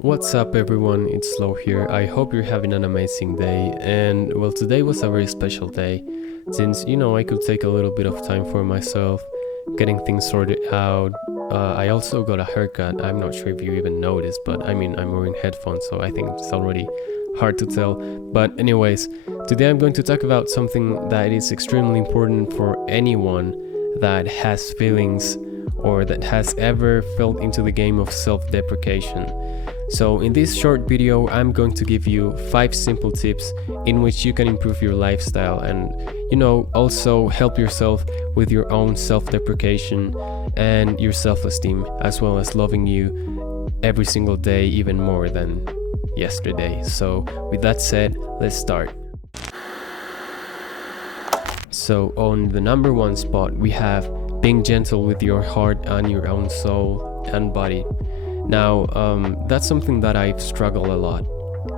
What's up everyone, it's Slow here. I hope you're having an amazing day, and well, today was a very special day since I could take a little bit of time for myself, getting things sorted out. I also got a haircut. I'm not sure if you even noticed, but I'm wearing headphones, so I think it's already hard to tell. But anyways, today I'm going to talk about something that is extremely important for anyone that has feelings or that has ever felt into the game of self-deprecation. So in this short video, I'm going to give you 5 simple tips in which you can improve your lifestyle and also help yourself with your own self-deprecation and your self-esteem, as well as loving you every single day even more than yesterday. So with that said, let's start. So on the number 1 spot, we have being gentle with your heart and your own soul and body. Now, that's something that I've struggled a lot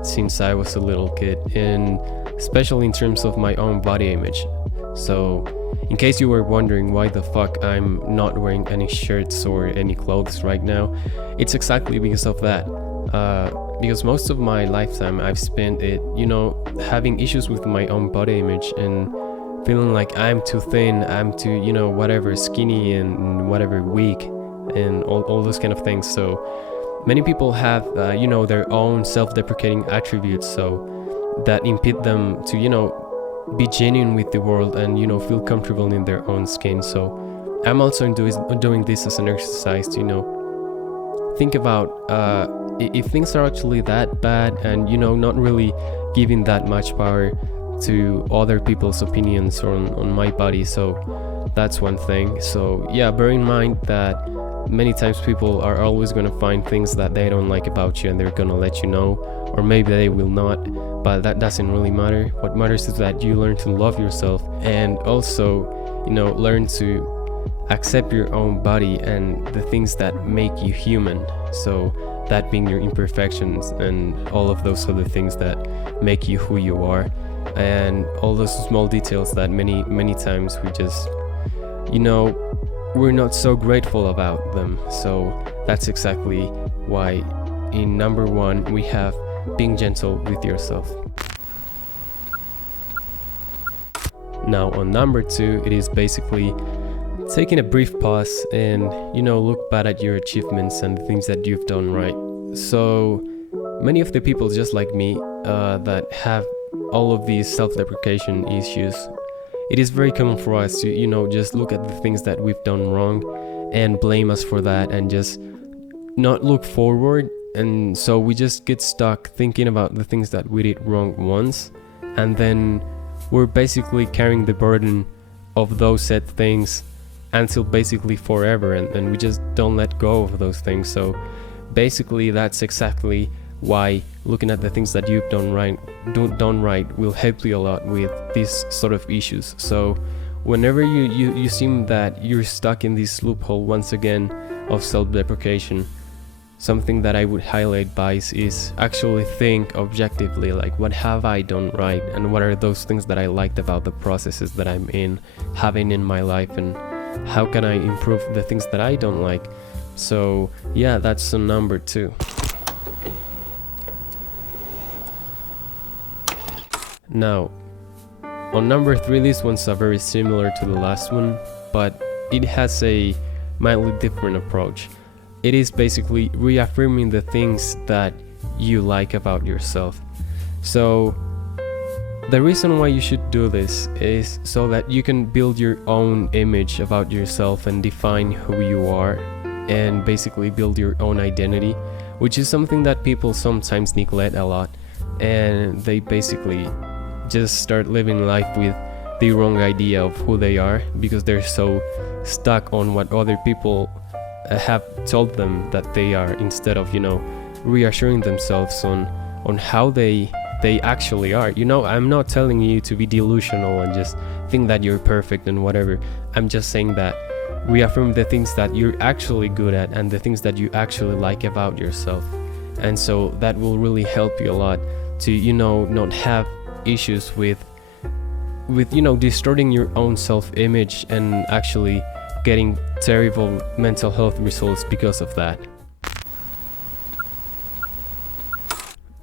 since I was a little kid, and especially in terms of my own body image. So, in case you were wondering why the fuck I'm not wearing any shirts or any clothes right now, it's exactly because of that. Because most of my lifetime I've spent it, having issues with my own body image and feeling like I'm too thin, I'm too, whatever, skinny and whatever, weak, and all those kind of things. So many people have their own self-deprecating attributes, so that impede them to be genuine with the world and feel comfortable in their own skin. So I'm also doing this as an exercise to think about if things are actually that bad, and not really giving that much power to other people's opinions on my body. So that's one thing. So yeah, bear in mind that many times people are always going to find things that they don't like about you, and they're going to let you know, or maybe they will not, but that doesn't really matter. What matters is that you learn to love yourself, and also learn to accept your own body and the things that make you human. So that being your imperfections and all of those other things that make you who you are, and all those small details that many times we just we're not so grateful about them. So that's exactly why in number 1 we have being gentle with yourself. Now on number 2, it is basically taking a brief pause and look back at your achievements and the things that you've done right. So many of the people just like me that have all of these self-deprecation issues, it is very common for us to just look at the things that we've done wrong and blame us for that, and just not look forward. And so we just get stuck thinking about the things that we did wrong once, and then we're basically carrying the burden of those said things until basically forever, and we just don't let go of those things. So basically that's exactly why looking at the things that you've done right will help you a lot with these sort of issues. So whenever you seem that you're stuck in this loophole once again of self-deprecation, something that I would highlight is actually think objectively, like, what have I done right, and what are those things that I liked about the processes that I'm having in my life, and how can I improve the things that I don't like. So yeah, that's number 2. Now, on number 3, these ones are very similar to the last one, but it has a mildly different approach. It is basically reaffirming the things that you like about yourself. So the reason why you should do this is so that you can build your own image about yourself and define who you are, and basically build your own identity, which is something that people sometimes neglect a lot, and they basically just start living life with the wrong idea of who they are, because they're so stuck on what other people have told them that they are, instead of reassuring themselves on how they actually are. I'm not telling you to be delusional and just think that you're perfect and whatever. I'm just saying that reaffirm the things that you're actually good at and the things that you actually like about yourself, and so that will really help you a lot to not have issues with distorting your own self-image and actually getting terrible mental health results because of that.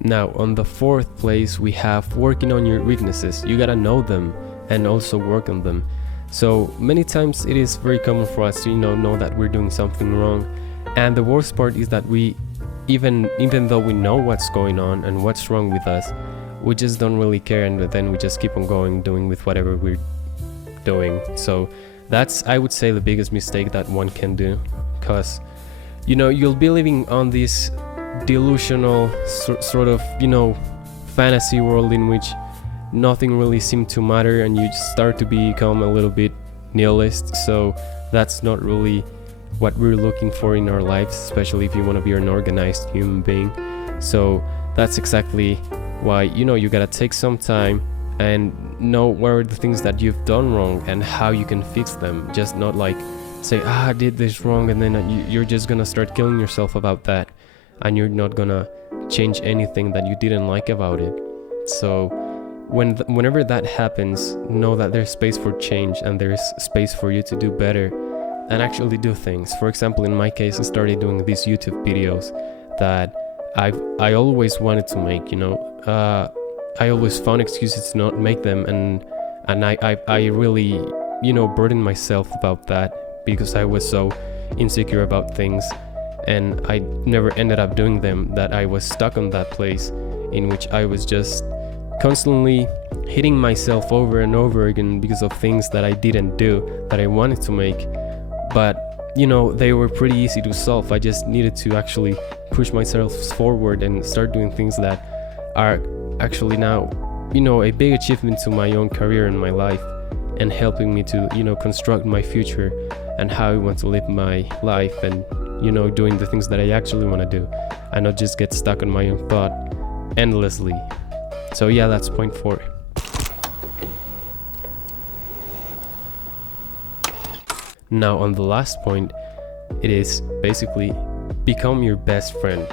Now, on the fourth place, we have working on your weaknesses. You gotta know them and also work on them. So many times it is very common for us to know that we're doing something wrong, and the worst part is that we even though we know what's going on and what's wrong with us, we just don't really care, and then we just keep on doing with whatever we're doing. So that's, I would say, the biggest mistake that one can do, because you'll be living on this delusional sort of fantasy world in which nothing really seems to matter, and you just start to become a little bit nihilist. So that's not really what we're looking for in our lives, especially if you want to be an organized human being. So that's exactly why you gotta take some time and know what are the things that you've done wrong and how you can fix them. Just not like say, I did this wrong, and then you're just gonna start killing yourself about that, and you're not gonna change anything that you didn't like about it. So whenever that happens, know that there's space for change, and there's space for you to do better and actually do things. For example, in my case, I started doing these YouTube videos that I always wanted to make. I always found excuses to not make them, and I really burdened myself about that because I was so insecure about things, and I never ended up doing them, that I was stuck on that place in which I was just constantly hitting myself over and over again because of things that I didn't do that I wanted to make, but they were pretty easy to solve. I just needed to actually push myself forward and start doing things that are actually now a big achievement to my own career and my life, and helping me to construct my future and how I want to live my life, and doing the things that I actually want to do, and not just get stuck on my own thought endlessly. So yeah, that's point 4. Now, on the last point, it is basically become your best friend.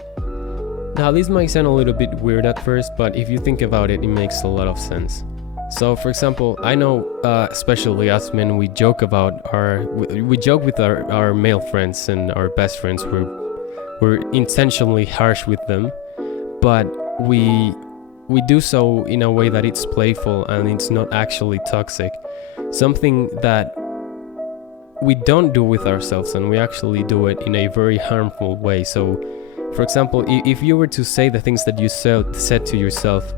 Now, this might sound a little bit weird at first, but if you think about it, it makes a lot of sense. So, for example, I know, especially us men, we joke with our male friends and our best friends. We're intentionally harsh with them, but we do so in a way that it's playful and it's not actually toxic. Something that we don't do with ourselves, and we actually do it in a very harmful way. So, for example, if you were to say the things that you said to yourself,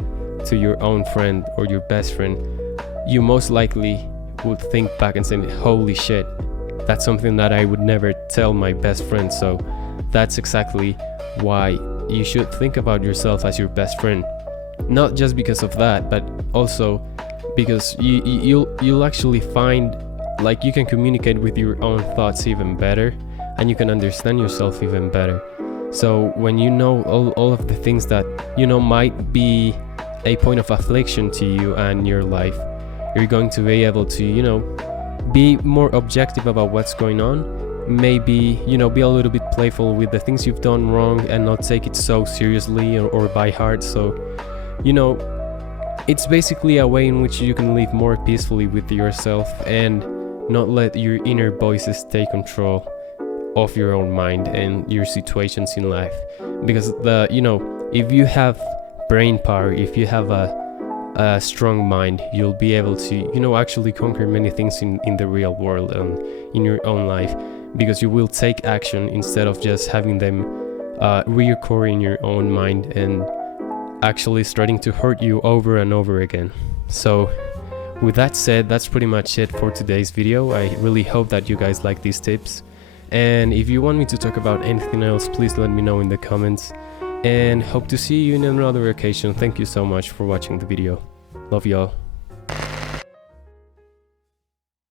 to your own friend or your best friend, you most likely would think back and say, holy shit, that's something that I would never tell my best friend. So that's exactly why you should think about yourself as your best friend. Not just because of that, but also because you'll actually find like you can communicate with your own thoughts even better, and you can understand yourself even better. So when you know all of the things that might be a point of affliction to you and your life, you're going to be able to be more objective about what's going on. Maybe be a little bit playful with the things you've done wrong and not take it so seriously or by heart. So it's basically a way in which you can live more peacefully with yourself and not let your inner voices take control of your own mind and your situations in life. Because if you have brain power, if you have a strong mind, you'll be able to actually conquer many things in the real world and in your own life, because you will take action instead of just having them reoccur in your own mind and actually starting to hurt you over and over again. So with that said, that's pretty much it for today's video. I really hope that you guys like these tips, and if you want me to talk about anything else, please let me know in the comments, and hope to see you in another occasion. Thank you so much for watching the video. Love y'all.